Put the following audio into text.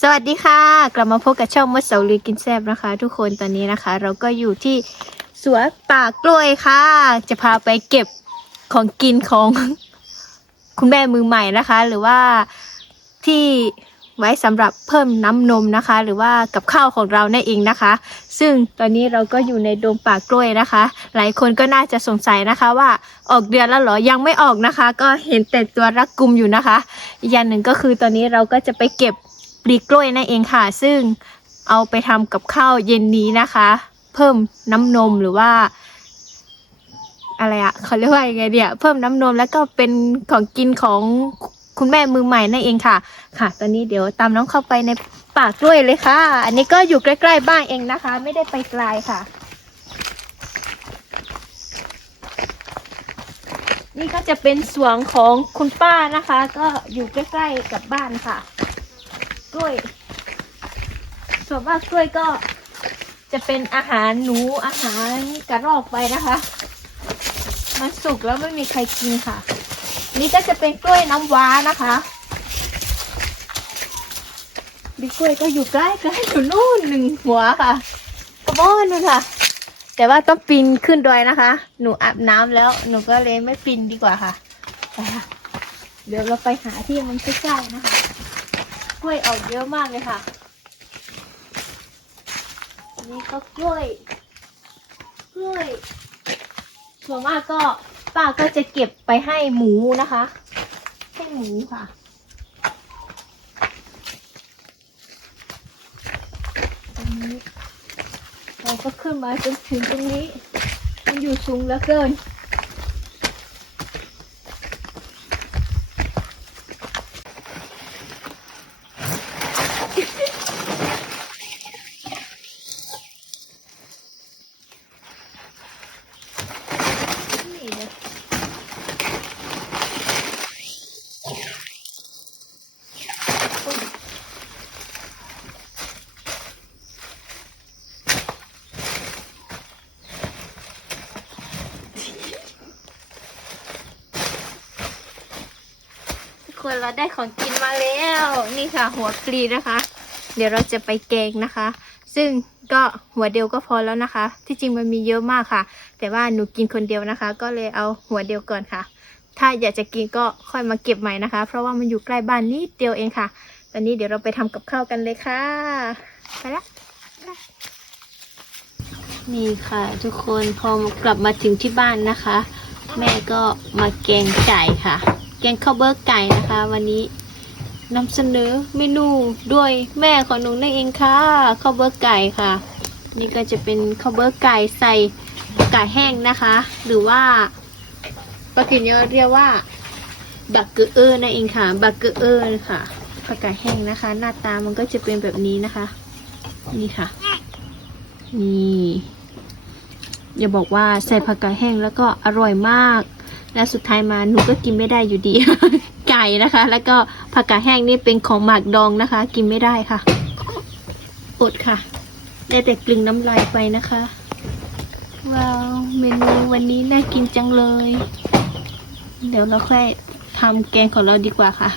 สวัสดีค่ะ กลับมาพบกับช่องมดเสาลีกินแซบนะคะ ทุกคนตอนนี้นะคะ เราก็อยู่ที่สวนป่ากล้วยค่ะ จะพาไปเก็บของกินของ คุณแม่มือใหม่นะคะ หรือว่าที่ ไว้สำหรับเพิ่มน้ำนมนะคะ หรือว่ากับข้าวของเรานั่นเองนะคะ ซึ่งตอนนี้เราก็อยู่ในดงป่ากล้วยนะคะ หลายคนก็น่าจะสงสัยนะคะว่าออกเดือนแล้วหรอยังไม่ออกนะคะ ก็เห็นแต่ตัวรักกุมอยู่นะคะอีกอย่างหนึ่งก็คือตอนนี้เราก็จะไปเก็บปลีกล้วยนั่นเองค่ะ ซึ่งเอาไปทำกับข้าวเย็นนี้นะคะ เพิ่มน้ำนมหรือว่าอะไรอะเขาเรียกว่ายังไงเดียเพิ่มน้ำนมแล้วก็เป็นของกินของ คุณแม่มือใหม่นั่นเองค่ะ ค่ะ ตอนนี้เดี๋ยวตามน้องเข้าไปในป่ากล้วยเลยค่ะ อันนี้ก็อยู่ใกล้ๆบ้านเองนะคะ ไม่ได้ไปไกลค่ะ นี่ก็จะเป็นสวนของคุณป้านะคะ ก็อยู่ใกล้ๆกับบ้านค่ะ กล้วยส่วนมากกล้วยก็จะเป็นอาหารหนูอาหารกระรอกไปนะคะ มันสุกแล้วไม่มีใครกินค่ะ นี่ก็จะเป็นกล้วยน้ำว้านะคะดีกล้วยก็อยู่ใกล้ๆอยู่นู่นหนึ่งหัวค่ะกระบอนนู่นค่ะ แต่ว่าต้องปีนขึ้นดอยนะคะ หนูอาบน้ำแล้วหนูก็เลยไม่ปีนดีกว่าค่ะไปค่ะ เดี๋ยวเราไปหาที่มันใกล้ๆนะคะ กล้วยออกเยอะมากเลยค่ะ นี่ก็กล้วย กล้วยส่วนมากก็ ป้าก็จะเก็บไปให้หมูนะคะ ให้หมูค่ะตรงนี้เราก็ขึ้นมาจนถึงตรงนี้ มันอยู่สูงเหลือเกิน คนเราได้ของกินมาแล้ว นี่ค่ะ หัวปลีนะคะ เดี๋ยวเราจะไปแกงนะคะ ซึ่งก็หัวเดียวก็พอแล้วนะคะ ที่จริงมันมีเยอะมากค่ะ แต่ว่าหนูกินคนเดียวนะคะ ก็เลยเอาหัวเดียวก่อนค่ะ ถ้าอยากจะกินก็ค่อยมาเก็บใหม่นะคะ เพราะว่ามันอยู่ใกล้บ้านนิดเดียวเองค่ะ ตอนนี้เดี๋ยวเราไปทำกับข้าวกันเลยค่ะ ไปละนี่ค่ะทุกคนพอกลับมาถึงที่บ้านนะคะ แม่ก็มาแกงไก่ค่ะ แกงข้าวเบอร์ไก่นะคะ วันนี้นำเสนอเมนูด้วยแม่ของหนูนั่นเองค่ะข้าวเบอร์ไก่ค่ะ นี่ก็จะเป็นข้าวเบอร์ไก่ใส่ไก่แห้งนะคะ หรือว่าปากินเยเรียกว่าบักเกอเออร์นั่นเองค่ะ บักเกอเออร์ค่ะผักกาดแห้งนะคะ หน้าตามันก็จะเป็นแบบนี้นะคะ นี่ค่ะ นี่อย่าบอกว่าใส่ผักกาดแห้งแล้วก็อร่อยมาก และสุดท้ายมาหนูก็กินไม่ได้อยู่ดี ไก่นะคะ แล้วก็ผักกาดแห้งนี่เป็นของหมักดองนะคะ กินไม่ได้ค่ะ อดค่ะ ได้แต่กลึงน้ำลายไปนะคะ ว้าว เมนูวันนี้น่ากินจังเลย เดี๋ยวเราค่อยทำแกงของเราดีกว่าค่ะ